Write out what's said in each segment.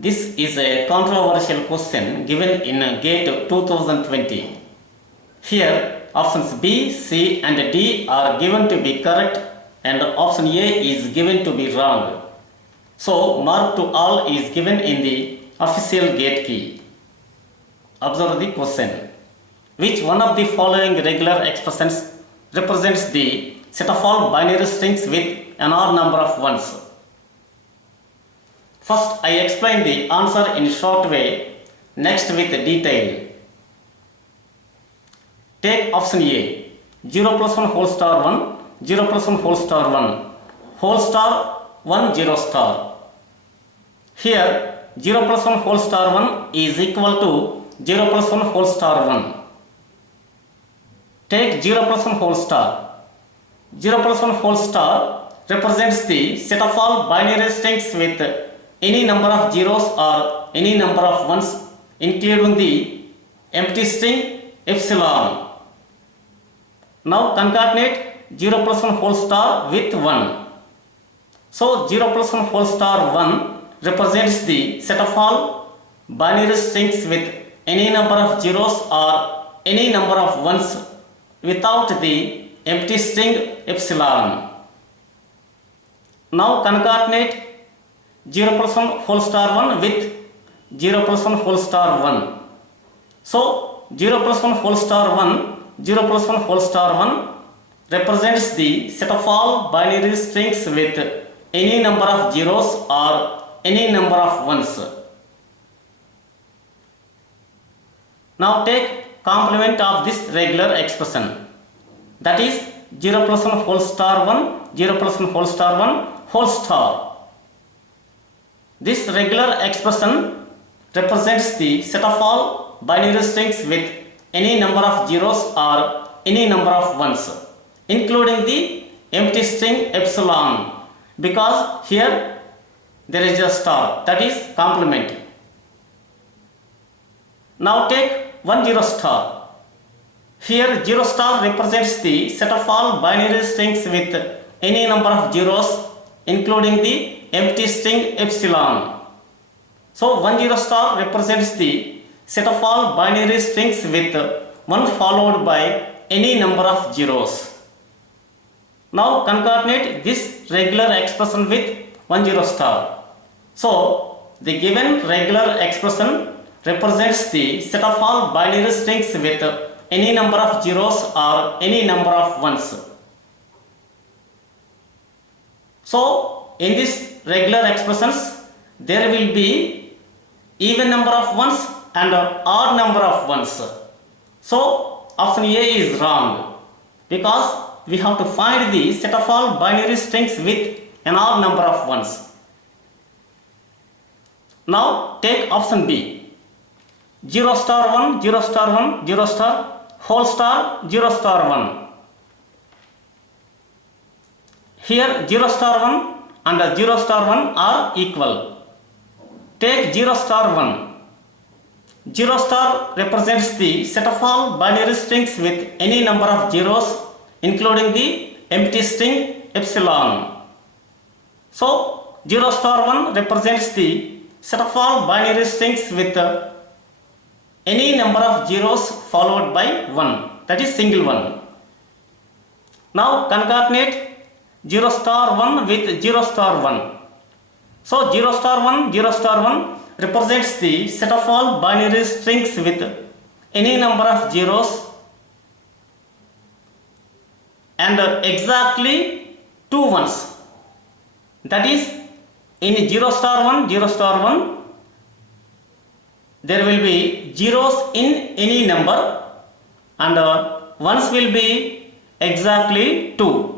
This is a controversial question given in GATE 2020. Here, options B, C and D are given to be correct and option A is given to be wrong. So, mark to all is given in the official GATE key. Observe the question. Which one of the following regular expressions represents the set of all binary strings with an odd number of ones? First, I explain the answer in short way, next with detail. Take option A, 0 plus 1 whole star 1, 0 plus 1 whole star 1, whole star 1 0 star. Here, 0 plus 1 whole star 1 is equal to 0 plus 1 whole star 1. Take 0 plus 1 whole star. 0 plus 1 whole star represents the set of all binary strings with any number of zeros or any number of ones, including the empty string epsilon. Now concatenate 0 plus 1 whole star with 1. So 0 plus 1 whole star 1 represents the set of all binary strings with any number of zeros or any number of ones without the empty string epsilon. Now concatenate 0 plus 1 whole star 1 with 0 plus 1 whole star 1. So 0 plus 1 whole star 1, 0 plus 1 whole star 1 represents the set of all binary strings with any number of zeros or any number of ones. Now take complement of this regular expression, that is 0 plus 1 whole star 1, 0 plus 1 whole star 1 whole star. This regular expression represents the set of all binary strings with any number of zeros or any number of ones, including the empty string epsilon, because here there is a star, that is complement. Now take 1 0 star. Here 0 star represents the set of all binary strings with any number of zeros, including the empty string epsilon. So 1 0 star represents the set of all binary strings with 1 followed by any number of zeros. Now concatenate this regular expression with 1 0 star. So the given regular expression represents the set of all binary strings with any number of zeros or any number of ones. So in this regular expressions there will be even number of ones and odd number of ones. So option A is wrong, because we have to find the set of all binary strings with an odd number of ones. Now take option B, 0 star 1, 0 star 1, 0 star, whole star 0 star 1. Here 0 star 1 and 0 star 1 are equal. Take 0 star 1. 0 star represents the set of all binary strings with any number of zeros, including the empty string epsilon. So 0 star 1 represents the set of all binary strings with any number of zeros followed by 1, that is single one. Now concatenate 0 star 1 with 0 star 1. So 0 star 1, 0 star 1 represents the set of all binary strings with any number of zeros and exactly 2 ones. That is, in 0 star 1, 0 star 1 there will be zeros in any number and ones will be exactly 2.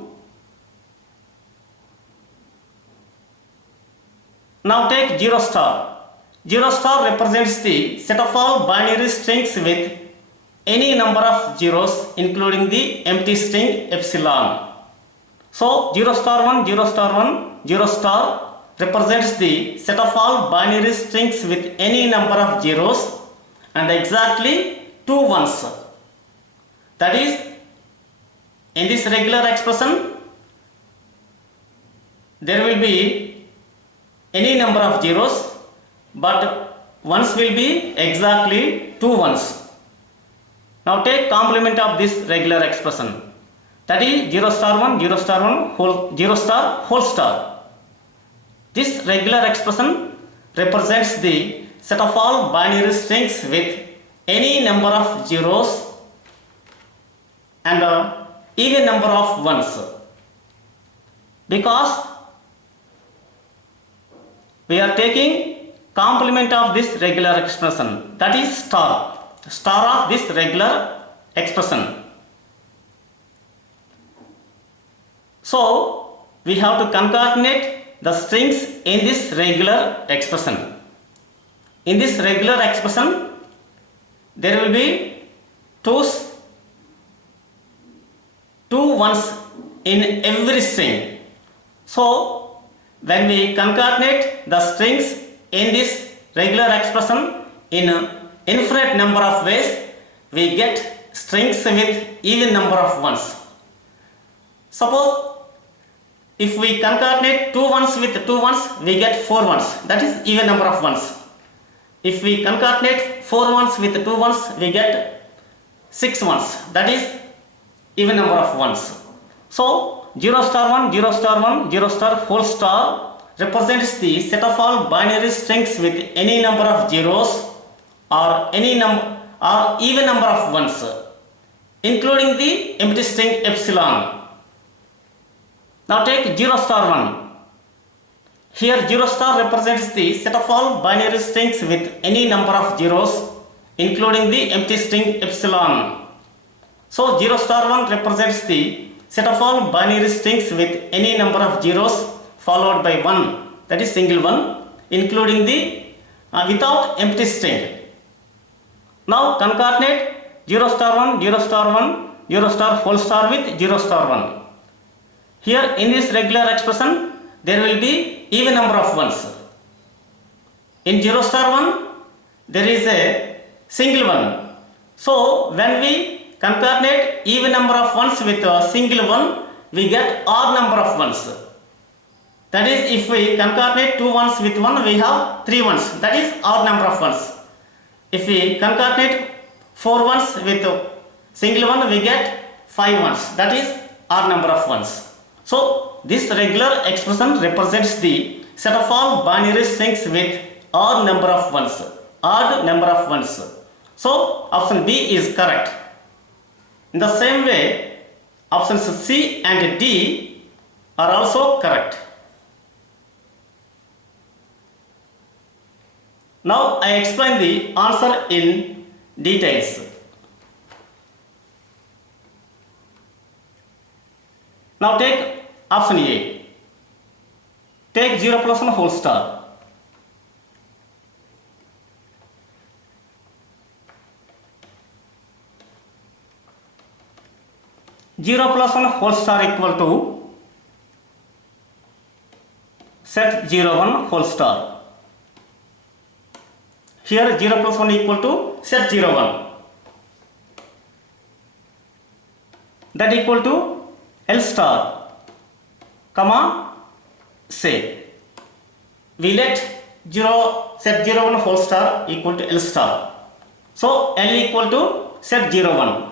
Now take 0 star. 0 star represents the set of all binary strings with any number of zeros, including the empty string epsilon. So 0 star 1, 0 star 1, 0 star represents the set of all binary strings with any number of zeros and exactly 2 ones. That is, in this regular expression there will be any number of zeros but ones will be exactly 2 ones. Now take complement of this regular expression, that is 0 star 1, 0 star 1, whole 0 star whole star. This regular expression represents the set of all binary strings with any number of zeros and even number of ones. Because we are taking complement of this regular expression, that is star of this regular expression. So we have to concatenate the strings in this regular expression. In this regular expression, there will be two ones in every string. So when we concatenate the strings in this regular expression in infinite number of ways, we get strings with even number of ones. Suppose if we concatenate 2 ones with 2 ones, we get 4 ones, that is even number of ones. If we concatenate 4 ones with 2 ones, we get 6 ones, that is even number of ones. So 0 star 1, 0 star 1, 0 star whole star represents the set of all binary strings with any number of zeros or any number or even number of ones, including the empty string epsilon. Now take 0 star 1. Here 0 star represents the set of all binary strings with any number of zeros, including the empty string epsilon. So 0 star 1 represents the set of all binary strings with any number of zeros followed by 1, that is single one, including the without empty string. Now concatenate 0 star 1, 0 star 1, 0 star whole star with 0 star 1. Here in this regular expression, there will be even number of ones. In 0 star 1, there is a single one. So when we concatenate even number of ones with a single one, we get odd number of ones. That is, if we concatenate 2 ones with 1, we have 3 ones, that is odd number of ones. If we concatenate 4 ones with a single one, we get 5 ones, that is odd number of ones. So this regular expression represents the set of all binary strings with odd number of ones. So option B is correct. In the same way, options C and D are also correct. Now I explain the answer in details. Now take option A. Take 0 plus 1 whole star. Zero plus 1 whole star equal to set 0 1 whole star. Here 0 plus 1 equal to set 0 1. That equal to L star, comma, say. We let set 0 1 whole star equal to L star. So L equal to set 0 1.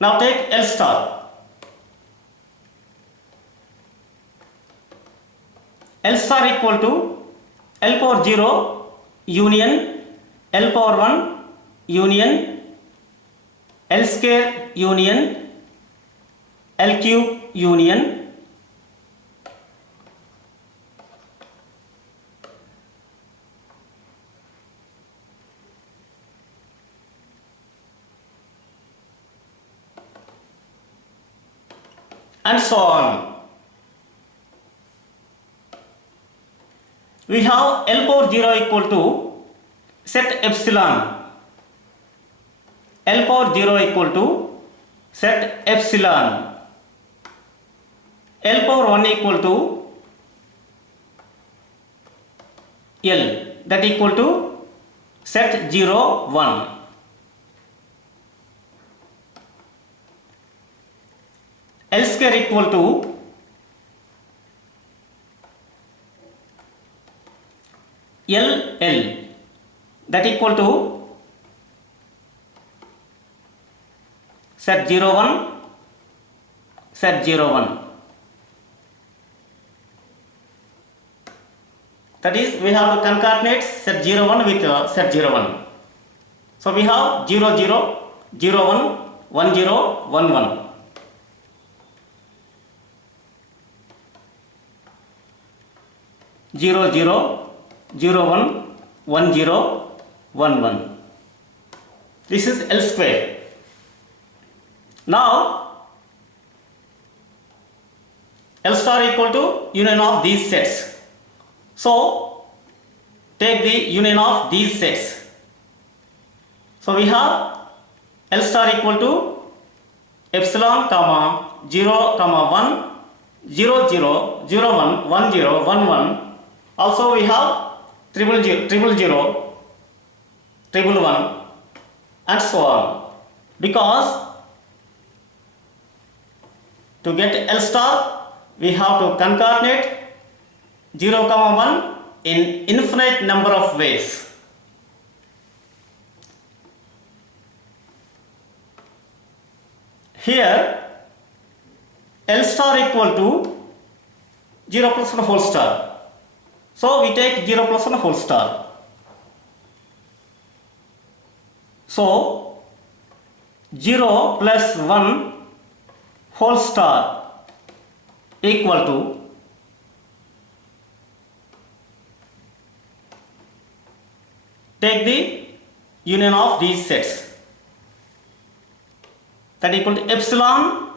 Now take L star. L star equal to L power 0 union L power 1 union L square union L cube union and so on. We have L power 0 equal to set epsilon. L power 0 equal to set epsilon. L power 1 equal to L, that equal to set 0 1. L square equal to LL, that equal to set 0 1, set 0 1. That is, we have to concatenate set 0 1 with set 0 1. So we have 0 0, 0 1, 1 0, 1 1. Zero zero, 0 1, 1 0, 1 1. This is L square. Now L star equal to union of these sets. So take the union of these sets. So we have L star equal to epsilon comma 0 comma 1, 0 0, 0 1, 1 0, 1 1. Also we have triple zero, triple 1 and so on. Because to get L star we have to concatenate 0 comma 1 in infinite number of ways. Here L star equal to 0 plus 1 whole star. So we take 0 plus 1 whole star. So 0 plus 1 whole star equal to take the union of these sets, that equal to epsilon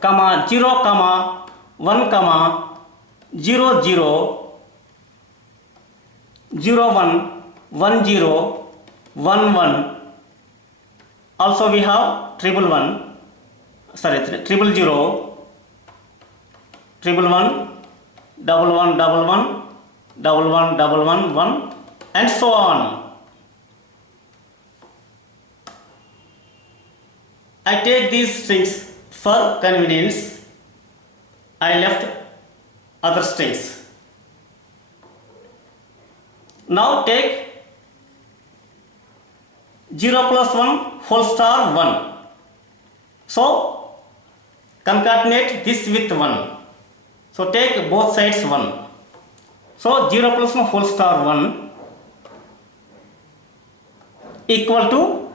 comma 0 comma 1 comma 0 0, 0 1, 1 0, 1 1. Also we have triple 1, sorry, triple 0, triple 1, double 1, double 1, double 1, double 1, 1 and so on. I take these strings for convenience. I left other strings. Now take 0 plus 1 whole star 1. So concatenate this with 1. So take both sides 1. So 0 plus 1 whole star 1 equal to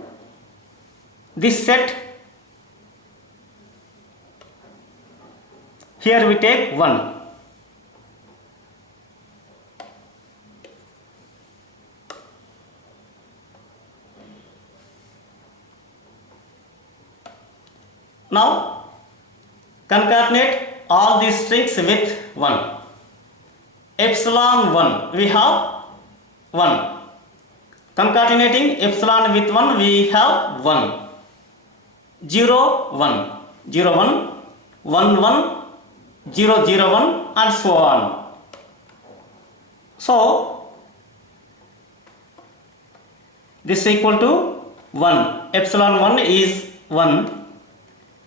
this set. Here we take 1. Now concatenate all these strings with 1. Epsilon 1 we have 1. Concatenating epsilon with 1 we have 1. 0 1, 0 1, 1 1, 0 0 1 and so on. So this is equal to 1. Epsilon 1 is 1.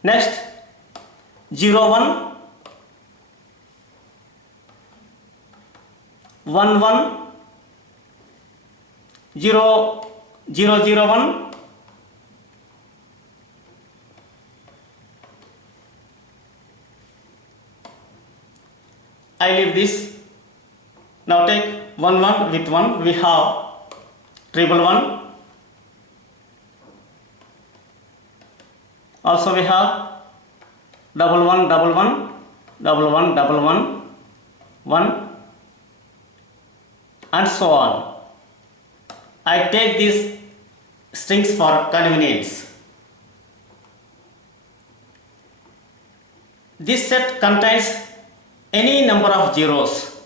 Next 0 1, 1 1, 0 0 0 1, I leave this. Now take 1 1 with 1 we have triple 1. Also we have double 1 double 1, double 1 double 1, 1 and so on. I take these strings for convenience. This set contains any number of zeros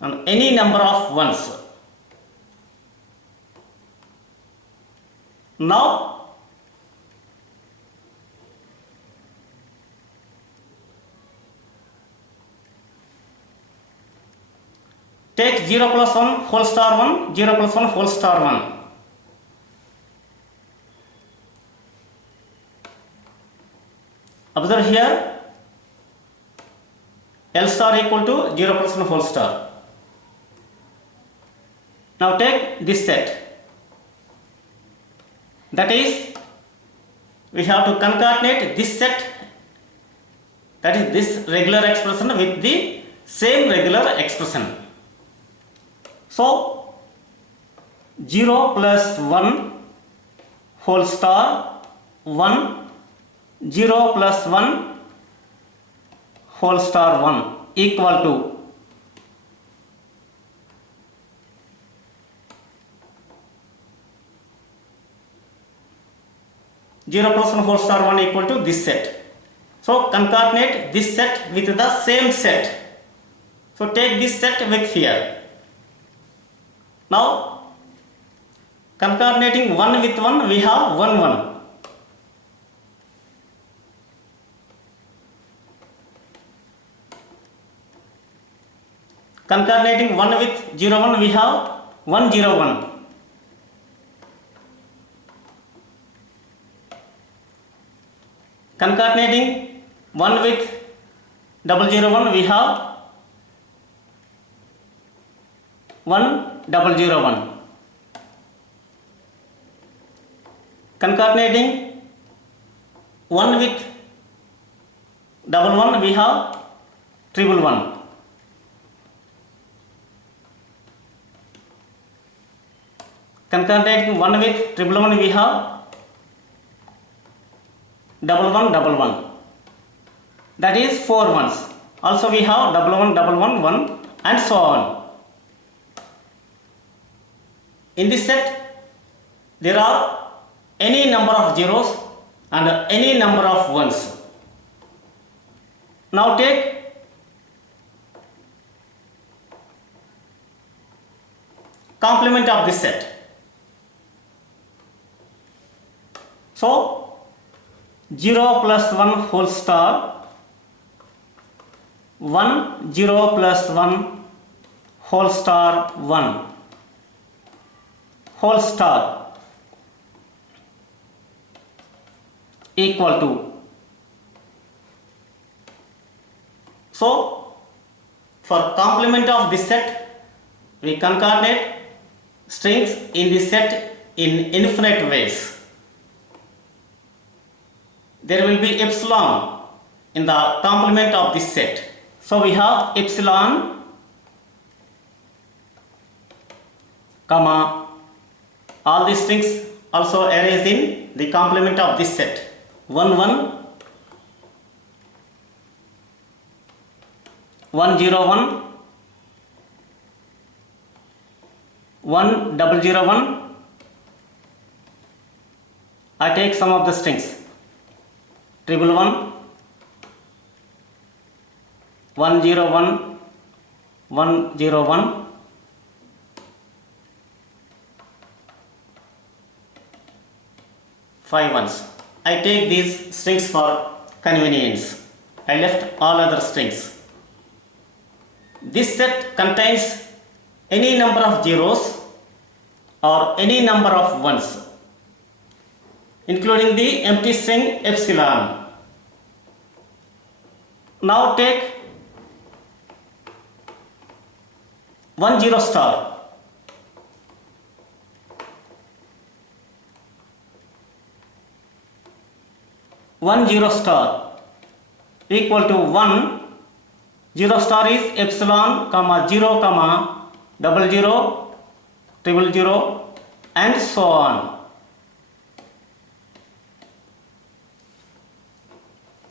and any number of ones. Now take 0 plus 1 whole star 1, 0 plus 1 whole star 1. Observe here, L star equal to 0 plus 1 whole star. Now take this set. That is, we have to concatenate this set, that is this regular expression with the same regular expression. So 0 plus 1 whole star 1, 0 plus 1 whole star 1 equal to 0 plus 1 whole star 1 equal to this set. So concatenate this set with the same set. So take this set with here. Now concatenating 1 with 1, we have 1 1. Concatenating 1 with 0 1, we have 1 0 1. Concatenating 1 with 0 0 1, we have 1 0 0 1. Concatenating 1 with 1 1, we have 1 1 1. Concatenating 1 with 1 1, we have 1 1 1 1. That is 4 ones. Also we have 1 1 1 1 1 and so on. In this set there are any number of zeros and any number of ones. Now take complement of this set. So 0 plus 1 whole star 1, 0 plus 1 whole star 1 whole star equal to. So for complement of this set, we concatenate strings in this set in infinite ways. There will be epsilon in the complement of this set. So we have epsilon, comma, all these strings also arranged in the complement of this set. 1 1, 1 0 1, 1 0 0 1. I take some of the strings. 1 1 1 0 1 1 0 1 5 ones. I take these strings for convenience. I left all other strings. This set contains any number of zeros or any number of ones, including the empty string epsilon. Now take 1 0 star. 1 0 star equal to 1. 0 star is epsilon, comma 0, comma 0 0 0 0 and so on.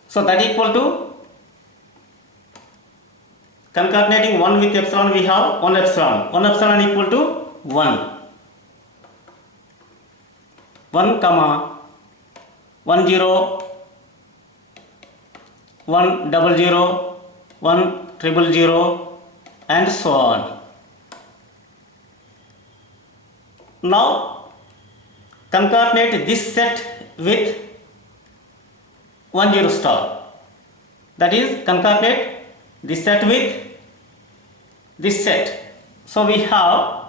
So that equal to, concatenating 1 with epsilon, we have 1 epsilon. 1 epsilon equal to 1. 1 comma 1 0 1 0 0 1 0 0 and so on. Now concatenate this set with 1 0 star. That is, concatenate this set with this set. So we have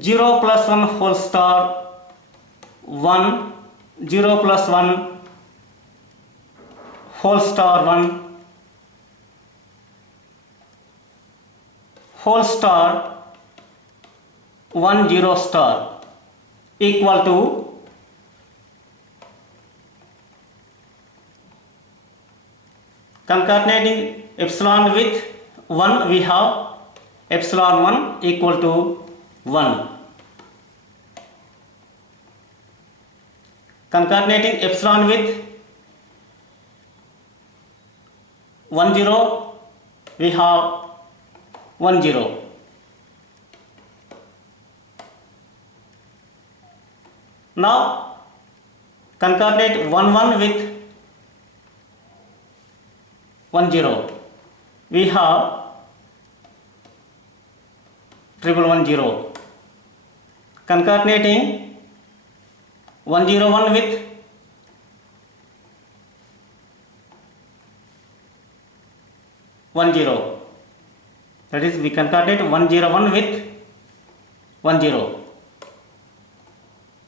0 plus 1 whole star 1 0 plus 1 whole star 1 whole star 1 0 star equal to concatenating epsilon with 1, we have epsilon 1 equal to 1. Concatenating epsilon with 1 0, we have 1 0. Now concatenate 1 1 with 1 0, we have 1 1 0. Concatenating 1 0 1 with 1 0, that is we concatenate 1 0 1 with 1 0,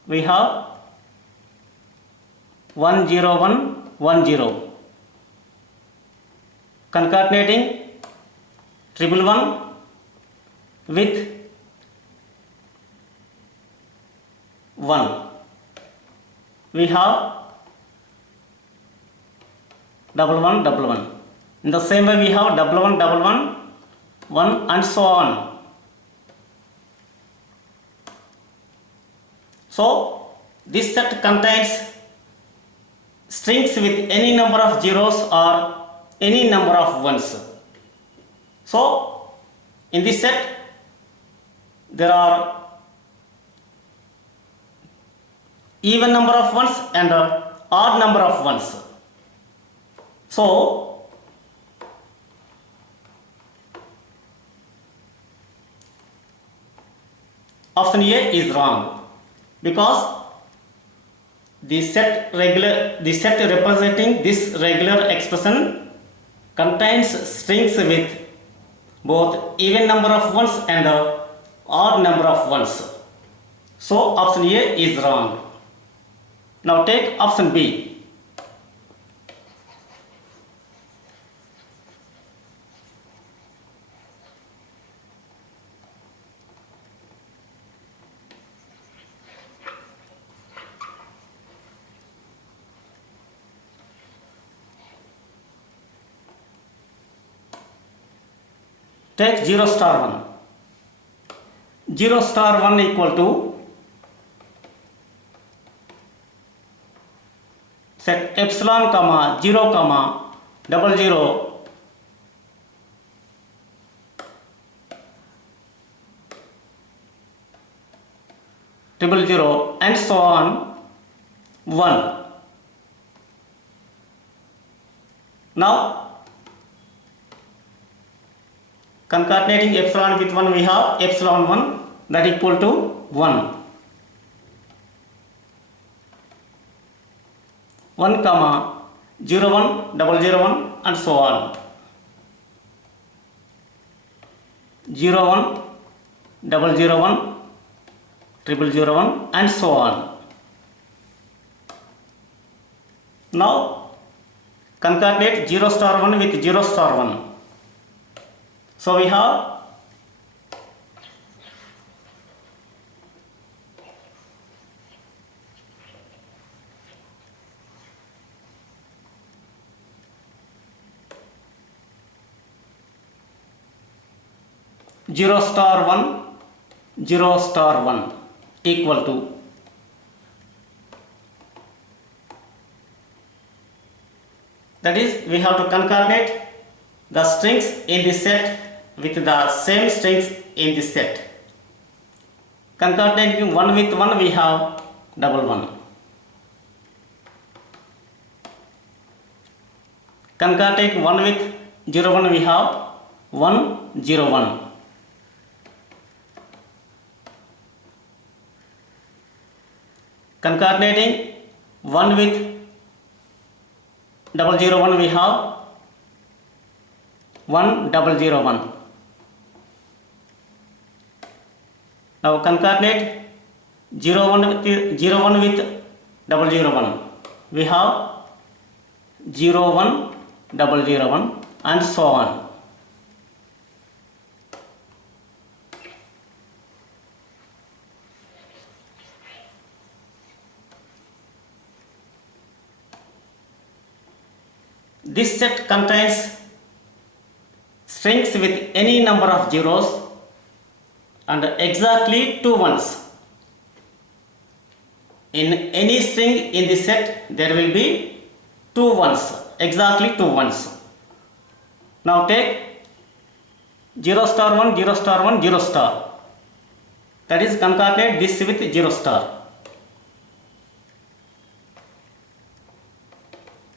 we have 1 0 1 1 0. Concatenating 1 1 1 with 1, we have 1 1 1 1. In the same way we have 1 1 1 1 1 and so on. So this set contains strings with any number of zeros or any number of ones. So in this set there are even number of ones and odd number of ones. So option A is wrong, because the set representing this regular expression contains strings with both even number of ones and odd number of ones. So option A is wrong. Now take option B. Take 0 star 1. 0 star 1 equal to set epsilon comma 0 comma 0 0 0 0 and so on 1. Now concatenating epsilon with 1, we have epsilon 1 that equal to 1. 1 comma 0 1 0 1 and so on. 0 1 0 1 0 1 and so on. Now concatenate 0 star 1 with 0 star 1. So we have 0 star 1 0 star 1 equal to that is we have to concatenate the strings in this set with the same strings in this set. Concatenating 1 with 1 we have 1 1. Concatenate 1 with 0 1 we have 1 0 1. Concatenating 1 with 0 0 1 we have 1 0 0 1. Now concatenate 0 1 with 001. We have 01 001 and so on. This set contains strings with any number of zeros and exactly 2 ones. In any string in the set there will be 2 ones, exactly 2 ones. Now take 0 star 1 0 star 1 0 star, that is concatenate this with 0 star.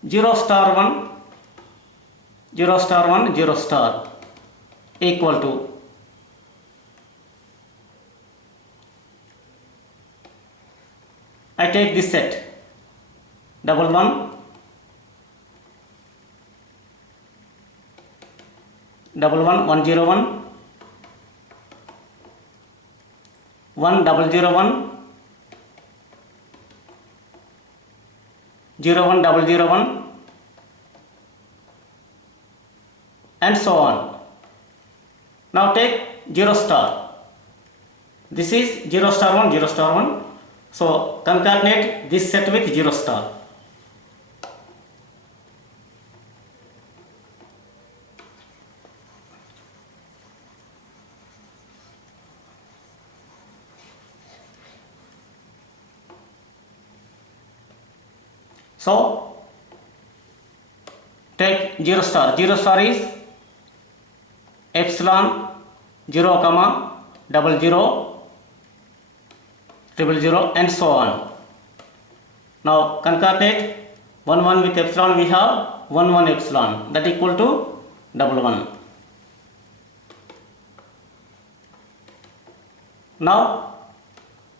0 star 1 0 star 1 0 star equal to I take this set 1 1 1 1 0 1 1 0 0 1 0 1 0 1 and so on. Now take 0 star. This is 0 star 1 0 star 1. So concatenate this set with 0 star. So take 0 star. 0 star is epsilon 0 comma 00 000 and so on. Now concatenate 1 1 with epsilon. We have 1 1 epsilon, that equal to 1 1. Now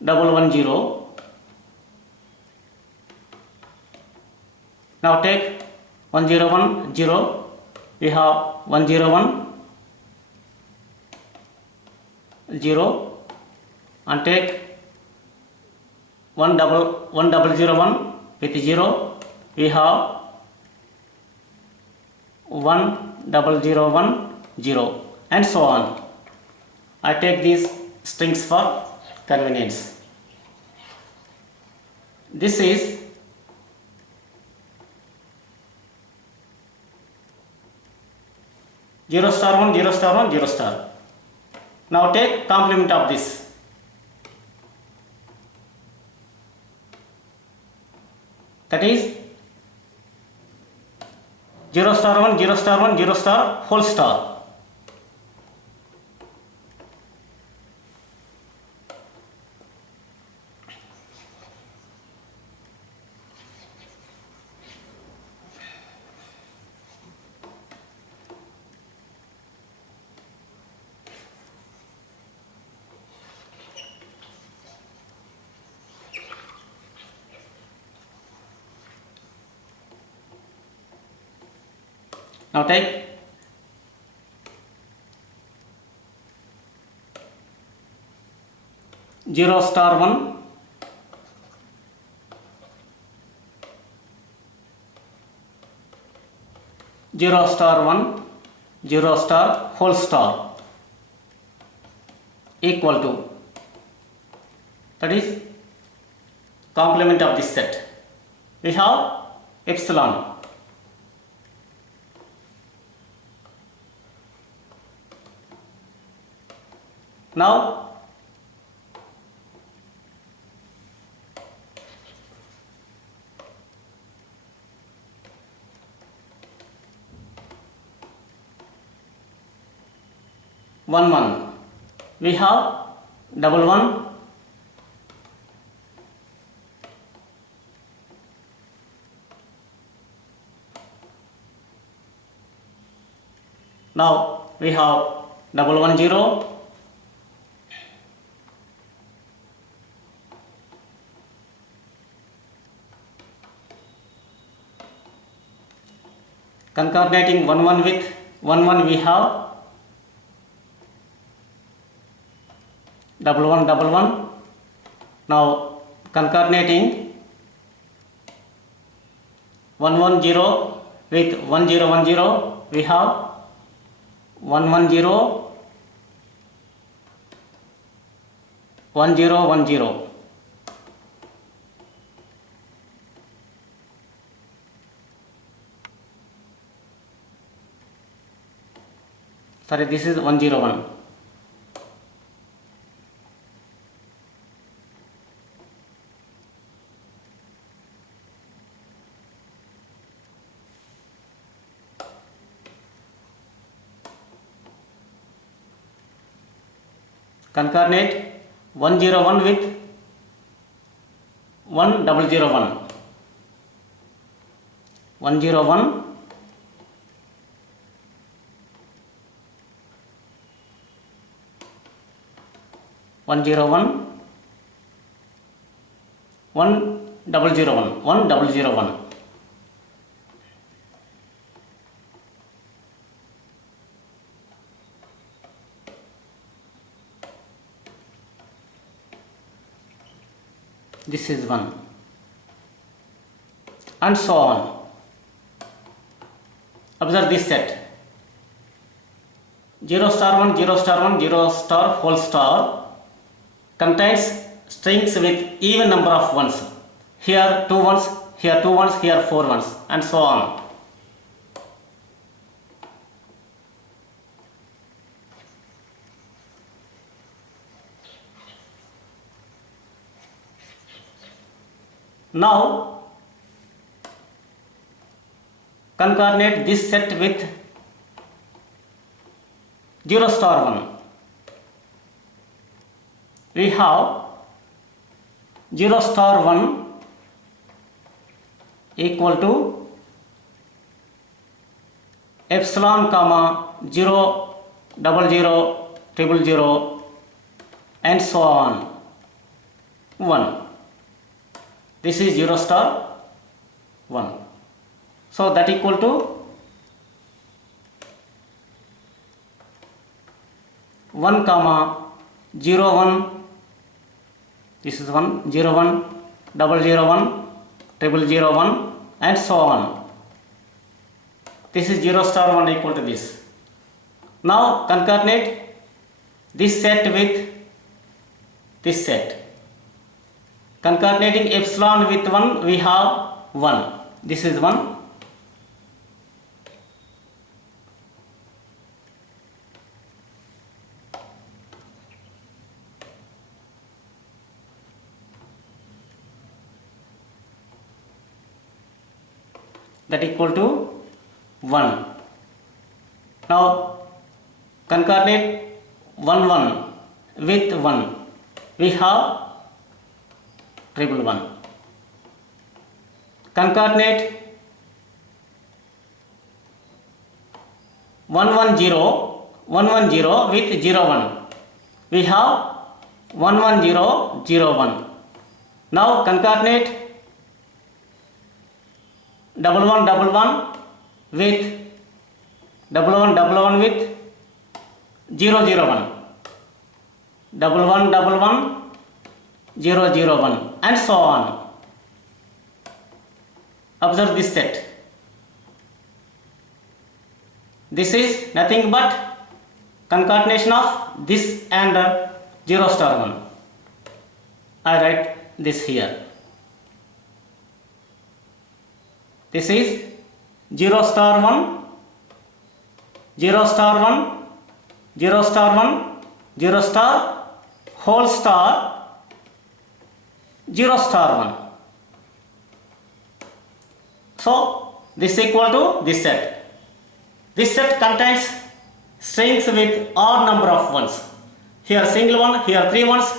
1 1 0. Now take 1 0 1 0. We have 1 0 1 0 and take 1 0 0 1 with 0. We have 1 0 0 1 0 and so on. I take these strings for convenience. This is 0 star 1 0 star 1 0 star. Now take complement of this. That is 0 star 1 0 star 1 0 star whole star. Now take 0 star 1 0 star 1 0 star whole star equal to, that is complement of this set. We have epsilon. Now one one. We have 1 1 now we have 1 1 0 concatenating 1 1 with 1 1. We have 1 1 1 1. Now concatenating 110 with 1010, we have 110 1010. Sorry, this is 101. Concatenate 101 with 1001. 101 101 1001 1001. This is 1, and so on. Observe this set: 0 star 1 0 star 1 0 star whole star contains strings with even number of ones. Here 2 ones, here 2 ones, here 4 ones, and so on. Now concatenate this set with 0 star 1. We have 0 star 1 equal to epsilon comma 0 00 000 and so on 1. This is 0 star 1. So that equal to 1 comma 0 1. This is 1 0 1 001 001 and so on. This is 0 star 1 equal to this. Now concatenate this set with this set. Concatenating epsilon with 1, we have 1. This is 1. That equal to 1. Now concatenate 1 1 with 1. We have 111. Concatenate 110 with 01. We have 11001. Now concatenate 1111 with 1111 with 001. 1111 001 and so on. Observe this set. This is nothing but concatenation of this and 0 star 1. I write this here. This is 0 star 1 0 star 1 0 star 1 0 star whole star 0 star 1. So this equal to this set. This set contains strings with odd number of ones. Here single one, here 3 ones,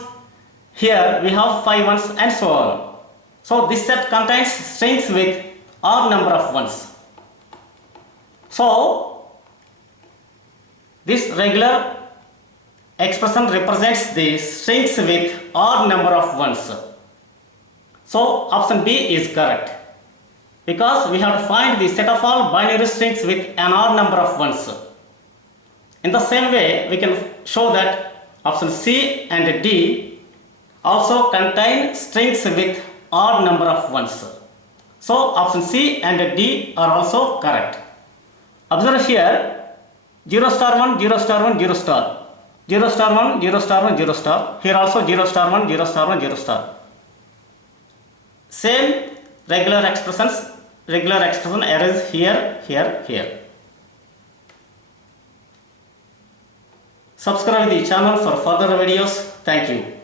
here we have 5 ones and so on. So this set contains strings with odd number of ones. So this regular expression represents the strings with odd number of ones. So option B is correct, because we have to find the set of all binary strings with an odd number of ones. In the same way, we can show that option C and D also contain strings with odd number of ones. So option C and D are also correct. Observe here 0 star 1, 0 star 1, 0 star. 0 star 1, 0 star 1, 0 star. Here also 0 star 1, 0 star 1, 0 star. Same regular expression arrange here, here, here. Subscribe the channel for further videos. Thank you.